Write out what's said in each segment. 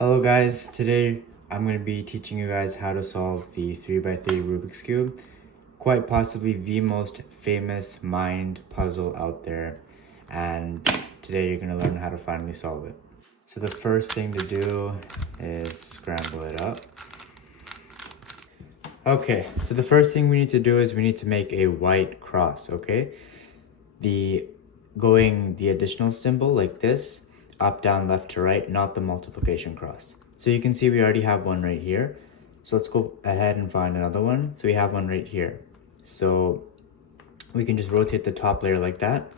Hello guys, today I'm going to be teaching you guys how to solve the 3x3 Rubik's Cube. Quite possibly the most famous mind puzzle out there, and today you're going to learn how to finally solve it. So the first thing to do is scramble it up. Okay, so the first thing we need to do is we need to make a white cross, okay? The additional symbol like this, up, down, left to right, not the multiplication cross. So you can see we already have one right here. So let's go ahead and find another one. So we have one right here. So we can just rotate the top layer like that,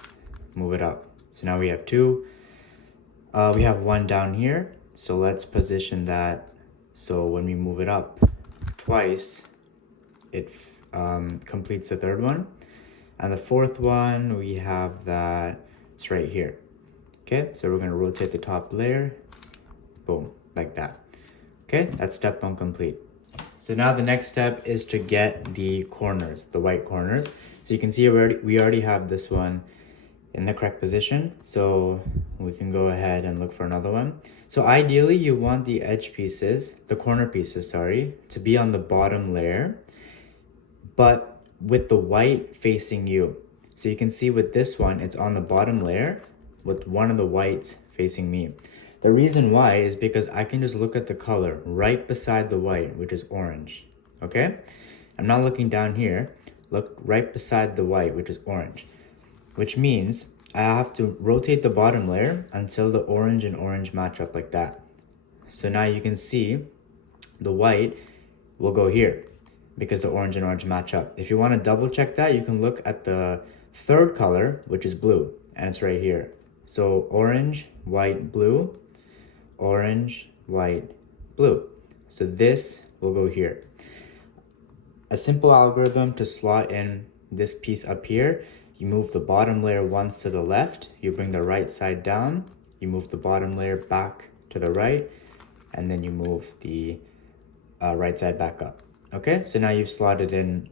move it up. So now we have two. We have one down here. So let's position that so when we move it up twice, it completes the third one. And the fourth one, we have that, it's right here. Okay, so we're gonna rotate the top layer, boom, like that. Okay, that's step one complete. So now the next step is to get the corners, the white corners. So you can see we already have this one in the correct position. So we can go ahead and look for another one. So ideally you want the edge pieces, the corner pieces, sorry, to be on the bottom layer, but with the white facing you. So you can see with this one, it's on the bottom layer with one of the whites facing me. The reason why is because I can just look at the color right beside the white, which is orange, okay? I'm not looking down here, look right beside the white, which is orange, which means I have to rotate the bottom layer until the orange and orange match up like that. So now you can see the white will go here because the orange and orange match up. If you want to double check that, you can look at the third color, which is blue, and it's right here. So orange, white, blue, orange, white, blue. So this will go here. A simple algorithm to slot in this piece up here, you move the bottom layer once to the left, you bring the right side down, you move the bottom layer back to the right, and then you move the right side back up. Okay, so now you've slotted in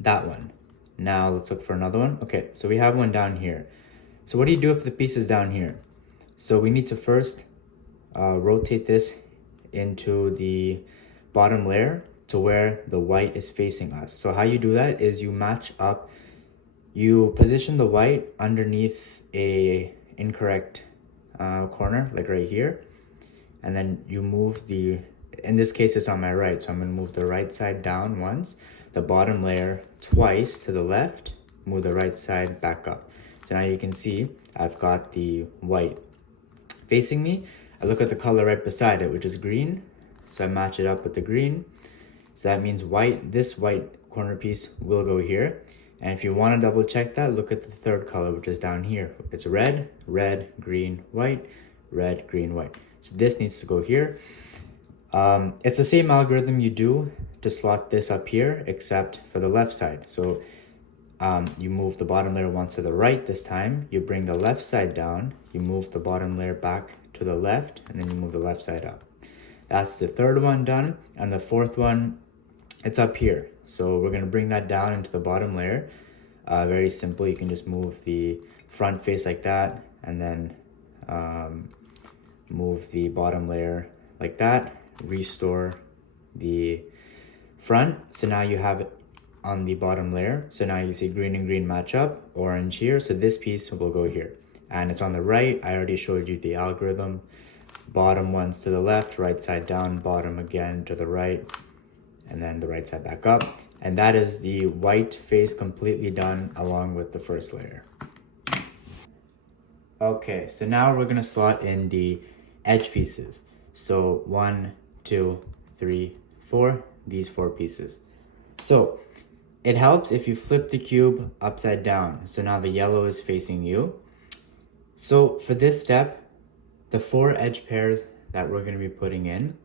that one. Now let's look for another one. Okay, so we have one down here. So what do you do if the piece is down here? So we need to first rotate this into the bottom layer to where the white is facing us. So how you do that is you match up, you position the white underneath a incorrect corner, like right here, and then you move the, in this case it's on my right, so I'm going to move the right side down once, the bottom layer twice to the left, move the right side back up. So now you can see I've got the white facing me. I look at the color right beside it, which is green, so I match it up with the green. So that means white, this white corner piece will go here. And if you want to double check that, look at the third color, which is down here. It's red, red, green, white, red, green, white. So this needs to go here. It's the same algorithm you do to slot this up here, except for the left side. So you move the bottom layer once to the right this time, you bring the left side down, you move the bottom layer back to the left, and then you move the left side up. That's the third one done, and the fourth one, it's up here. So we're gonna bring that down into the bottom layer. Very simple, you can just move the front face like that, and then move the bottom layer like that, restore the front. So now you have it on the bottom layer. So now you see green and green match up, orange here. So this piece will go here. And it's on the right. I already showed you the algorithm. Bottom ones to the left, right side down, bottom again to the right, and then the right side back up. And that is the white face completely done along with the first layer. Okay, so now we're gonna slot in the edge pieces. So 1, 2, 3, 4, these 4 pieces. So it helps if you flip the cube upside down. So now the yellow is facing you. So for this step, the 4 edge pairs that we're going to be putting in,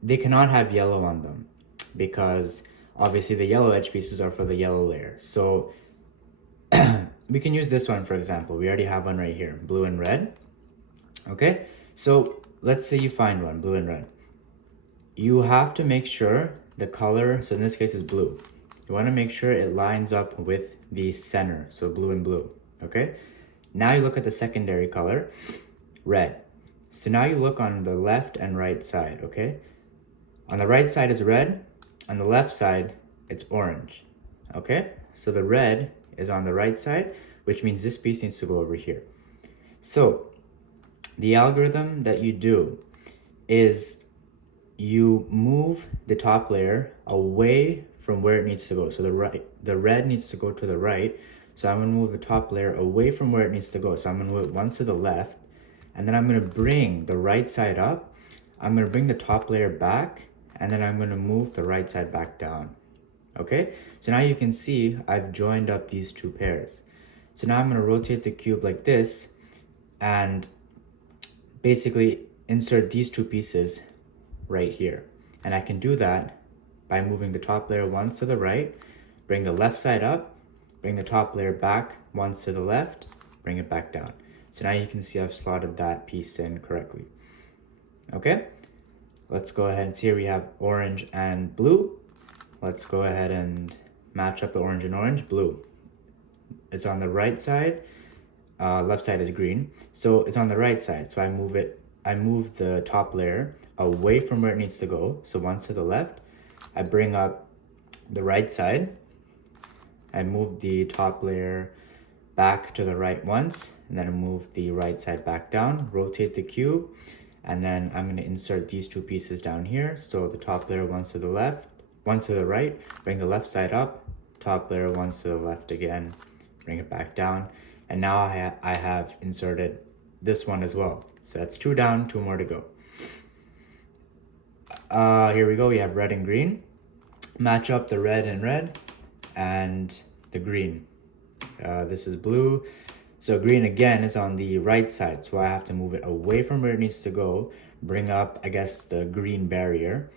they cannot have yellow on them because obviously the yellow edge pieces are for the yellow layer. So we can use this one, for example. We already have one right here, blue and red. Okay, so let's say you find one, blue and red. You have to make sure the color, so in this case is blue. You want to make sure it lines up with the center, so blue and blue, okay? Now you look at the secondary color, red. So now you look on the left and right side, okay? On the right side is red, on the left side, it's orange, okay? So the red is on the right side, which means this piece needs to go over here. So the algorithm that you do is you move the top layer away from where it needs to go. So the red needs to go to the right. So I'm gonna move the top layer away from where it needs to go. So I'm gonna move it once to the left, and then I'm gonna bring the right side up. I'm gonna bring the top layer back, and then I'm gonna move the right side back down. Okay, so now you can see I've joined up these two pairs. So now I'm gonna rotate the cube like this, and basically insert these two pieces right here. And I can do that by moving the top layer once to the right, bring the left side up, bring the top layer back once to the left, bring it back down. So now you can see I've slotted that piece in correctly. Okay, let's go ahead and see here we have orange and blue. Let's go ahead and match up the orange and orange. Blue, it's on the right side, left side is green. So it's on the right side, so I move the top layer away from where it needs to go. So once to the left, I bring up the right side, I move the top layer back to the right once, and then I move the right side back down, rotate the cube, and then I'm gonna insert these two pieces down here. So the top layer once to the left, once to the right, bring the left side up, top layer once to the left again, bring it back down. And now I have inserted this one as well. So that's 2 down, 2 more to go. Here we go, we have red and green. Match up the red and the green. This is blue. So green again is on the right side, so I have to move it away from where it needs to go, bring up, I guess, the green barrier,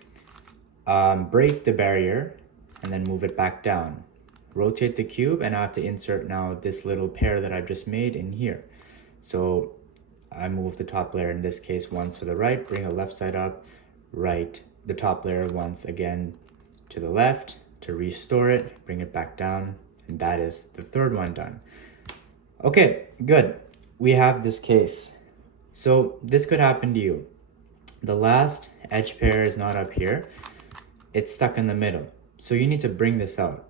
break the barrier, and then move it back down. Rotate the cube, and I have to insert now this little pair that I've just made in here. So I move the top layer, in this case, once to the right, bring the left side up, right, the top layer once again to the left to restore it, bring it back down, and that is the third one done. Okay, good. We have this case. So this could happen to you. The last edge pair is not up here. It's stuck in the middle. So you need to bring this out.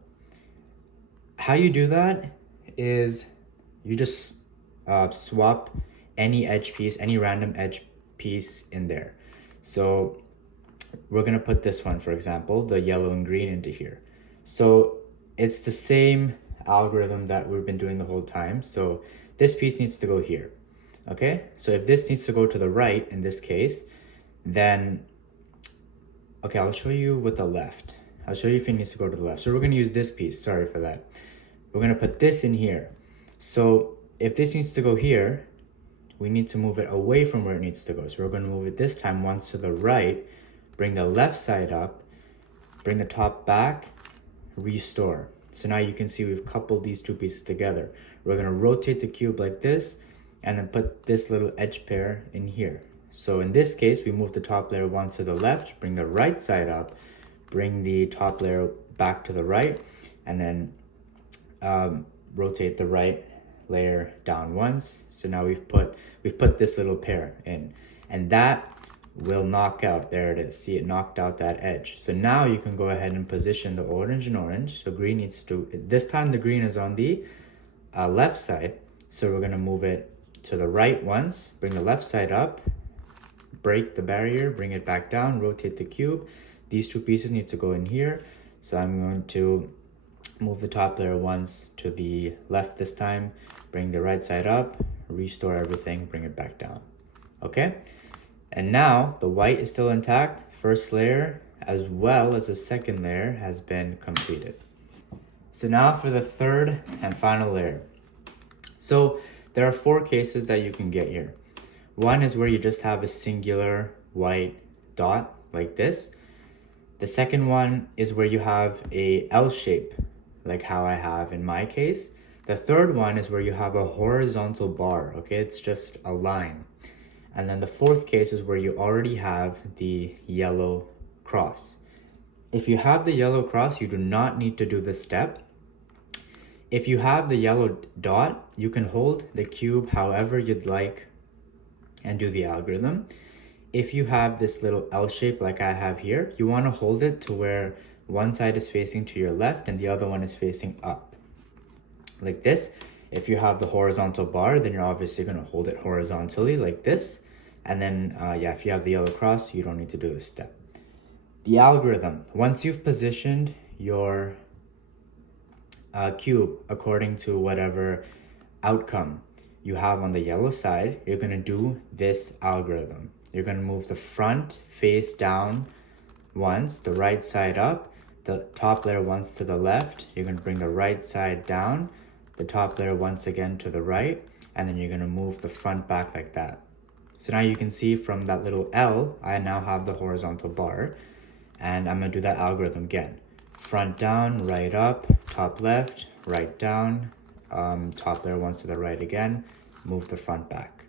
How you do that is you just swap any edge piece, any random edge piece in there. So we're gonna put this one, for example, the yellow and green into here. So it's the same algorithm that we've been doing the whole time. So this piece needs to go here, okay? So if this needs to go to the right, in this case, then, okay, I'll show you with the left. I'll show you if it needs to go to the left. So we're gonna use this piece, sorry for that. We're gonna put this in here. So if this needs to go here, we need to move it away from where it needs to go. So we're gonna move it this time once to the right, bring the left side up, bring the top back, restore. So now you can see we've coupled these two pieces together. We're gonna rotate the cube like this, and then put this little edge pair in here. So in this case, we move the top layer once to the left, bring the right side up, bring the top layer back to the right, and then rotate the right layer down once. So now we've put this little pair in, and that will knock out, there it is, see, it knocked out that edge. So now you can go ahead and position the orange and orange. So green needs to, this time the green is on the left side, so we're gonna move it to the right once, bring the left side up, break the barrier, bring it back down, rotate the cube. These two pieces need to go in here, so I'm going to move the top layer once to the left this time, bring the right side up, restore everything, bring it back down. Okay, and now the white is still intact. First layer as well as the second layer has been completed. So now for the third and final layer. So there are 4 cases that you can get here. One is where you just have a singular white dot like this. The second one is where you have a L shape, like how I have in my case. The third one is where you have a horizontal bar, okay? It's just a line. And then the fourth case is where you already have the yellow cross. If you have the yellow cross, you do not need to do this step. If you have the yellow dot, you can hold the cube however you'd like and do the algorithm. If you have this little L shape like I have here, you want to hold it to where one side is facing to your left and the other one is facing up. Like this. If you have the horizontal bar, then you're obviously going to hold it horizontally like this. And then, yeah, if you have the yellow cross, you don't need to do this step. The algorithm. Once you've positioned your cube according to whatever outcome you have on the yellow side, you're going to do this algorithm. You're going to move the front face down once, the right side up, the top layer once to the left. You're going to bring the right side down, the top layer once again to the right, and then you're going to move the front back like that. So now you can see from that little L, I now have the horizontal bar, and I'm going to do that algorithm again. Front down, right up, top left, right down, top layer once to the right again, move the front back.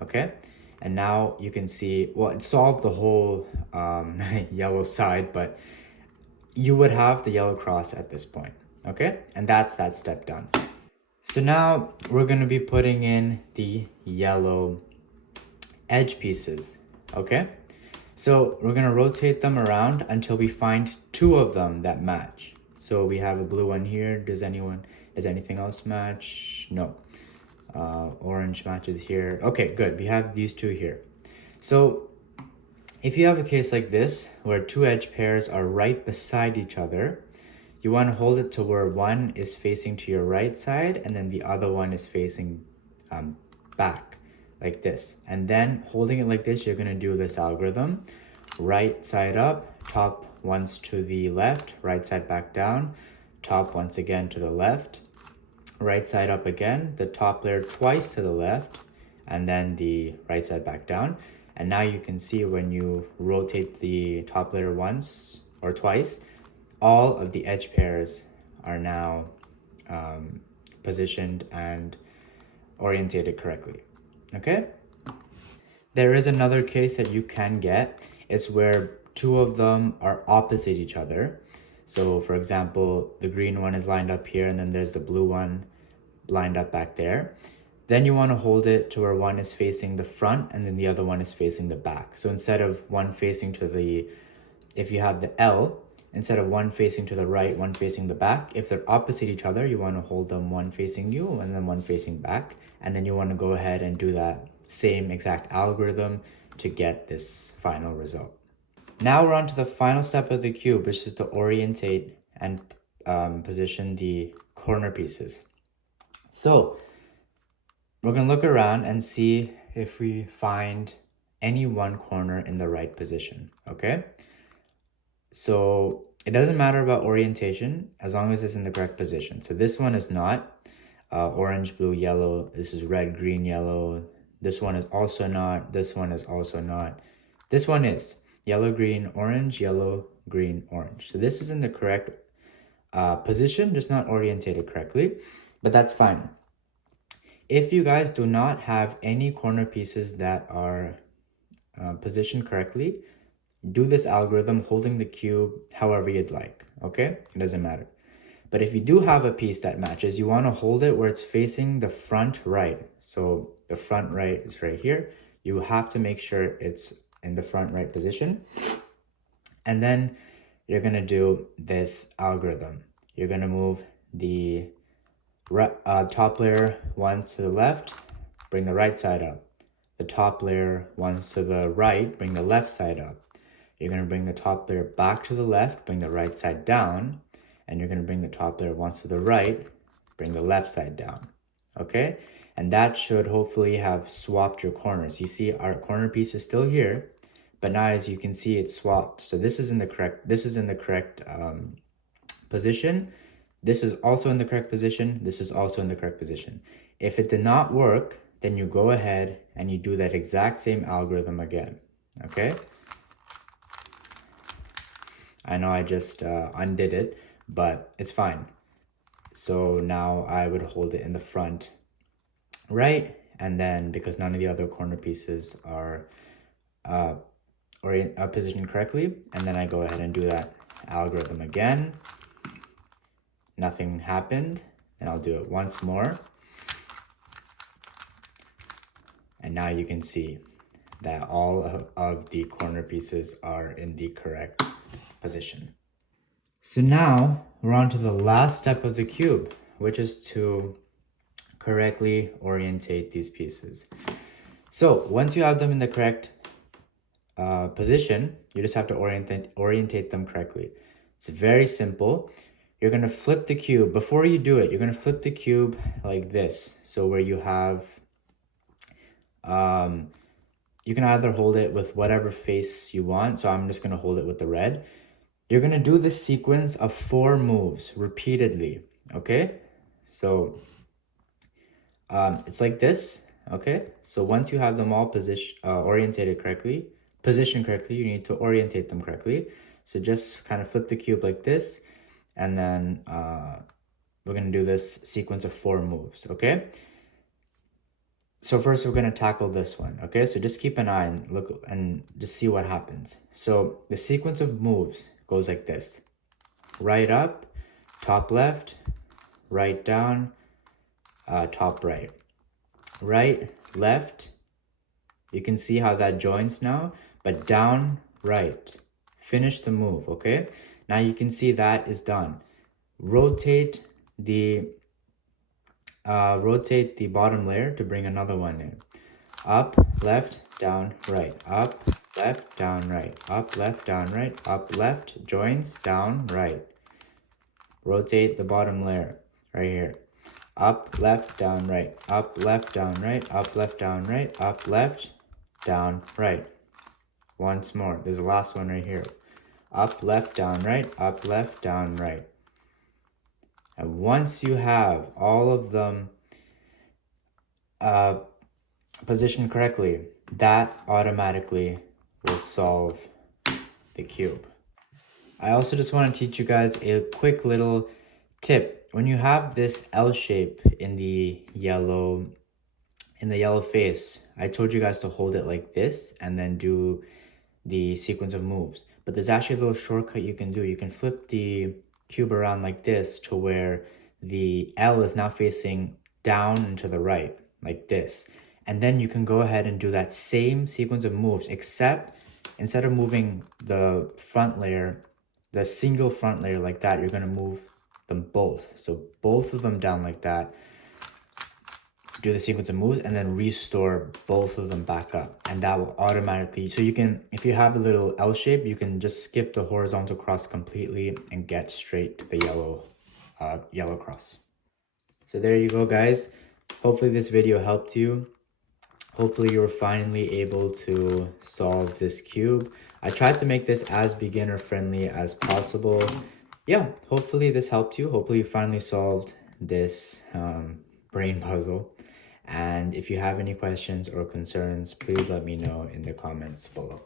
Okay? And now you can see, well, it solved the whole yellow side, but you would have the yellow cross at this point. Okay? And that's that step done. So now we're going to be putting in the yellow edge pieces. Okay? So we're going to rotate them around until we find two of them that match. So we have a blue one here. Does anything else match? No. Orange matches here. Okay, good. We have these two here. So if you have a case like this, where two edge pairs are right beside each other, you want to hold it to where one is facing to your right side and then the other one is facing back, like this. And then holding it like this, you're going to do this algorithm. Right side up, top once to the left, right side back down, top once again to the left, right side up again, the top layer twice to the left, and then the right side back down. And now you can see when you rotate the top layer once or twice, all of the edge pairs are now positioned and orientated correctly. Okay? There is another case that you can get. It's where two of them are opposite each other. So for example, the green one is lined up here and then there's the blue one lined up back there. Then you want to hold it to where one is facing the front and then the other one is facing the back. So instead of one facing to the, if you have the L, instead of one facing to the right, one facing the back, if they're opposite each other, you want to hold them one facing you and then one facing back. And then you want to go ahead and do that same exact algorithm to get this final result. Now we're on to the final step of the cube, which is to orientate and position the corner pieces. So we're going to look around and see if we find any one corner in the right position, okay? So it doesn't matter about orientation as long as it's in the correct position. So this one is not orange, blue, yellow. This is red, green, yellow. This one is also not. This one is also not. This one is yellow, green, orange, yellow, green, orange. So this is in the correct position, just not orientated correctly, but that's fine. If you guys do not have any corner pieces that are positioned correctly, do this algorithm holding the cube however you'd like, okay? It doesn't matter. But if you do have a piece that matches, you want to hold it where it's facing the front right. So the front right is right here. You have to make sure it's in the front right position. And then you're going to do this algorithm. You're going to move the top layer once to the left, bring the right side up. The top layer once to the right, bring the left side up. You're going to bring the top layer back to the left, bring the right side down, and you're going to bring the top layer once to the right, bring the left side down. Okay? And that should hopefully have swapped your corners. You see our corner piece is still here, but now as you can see it's swapped. So this is in the correct position. This is also in the correct position. This is also in the correct position. If it did not work, then you go ahead and you do that exact same algorithm again. Okay? I know I just undid it, but it's fine. So now I would hold it in the front right, and then because none of the other corner pieces are positioned correctly, and then I go ahead and do that algorithm again. Nothing happened, and I'll do it once more. And now you can see that all of the corner pieces are in the correct position. So now we're on to the last step of the cube, which is to correctly orientate these pieces. So once you have them in the correct position, you just have to orientate them correctly. It's very simple. You're going to flip the cube. Before you do it, you're going to flip the cube like this. So where you have, you can either hold it with whatever face you want. So I'm just going to hold it with the red. You're going to do this sequence of 4 moves repeatedly, okay? So it's like this, okay? So once you have them all positioned correctly, you need to orientate them correctly. So just kind of flip the cube like this, and then we're going to do this sequence of 4 moves, okay? So first we're going to tackle this one, okay? So just keep an eye and look and just see what happens. So the sequence of moves goes like this: right up, top left, right down, top right. Right, left, you can see how that joins now, but down, right. Finish the move, okay? Now you can see that is done. Rotate the bottom layer to bring another one in. Up, left, down, right. Up, left, down, right. Up, left, down, right. Up, left, joins, down, right. Rotate the bottom layer right here. Up, left, down, right. Up, left, down, right. Up, left, down, right. Up, left, down, right. Once more. There's the last one right here. Up, left, down, right. Up, left, down, right. And once you have all of them positioned correctly, that automatically will solve the cube. I also just want to teach you guys a quick little tip. When you have this L shape in the yellow face, I told you guys to hold it like this and then do the sequence of moves. But there's actually a little shortcut you can do. You can flip the cube around like this to where the L is now facing down and to the right, like this. And then you can go ahead and do that same sequence of moves, except instead of moving the front layer, the single front layer like that, you're going to move them both. So both of them down like that. Do the sequence of moves and then restore both of them back up, and that will automatically, so you can, if you have a little L shape, you can just skip the horizontal cross completely and get straight to the yellow cross. So there you go, guys. Hopefully this video helped you. Hopefully you were finally able to solve this cube. I tried to make this as beginner friendly as possible. Yeah, hopefully this helped you. Hopefully you finally solved this brain puzzle. And if you have any questions or concerns, please let me know in the comments below.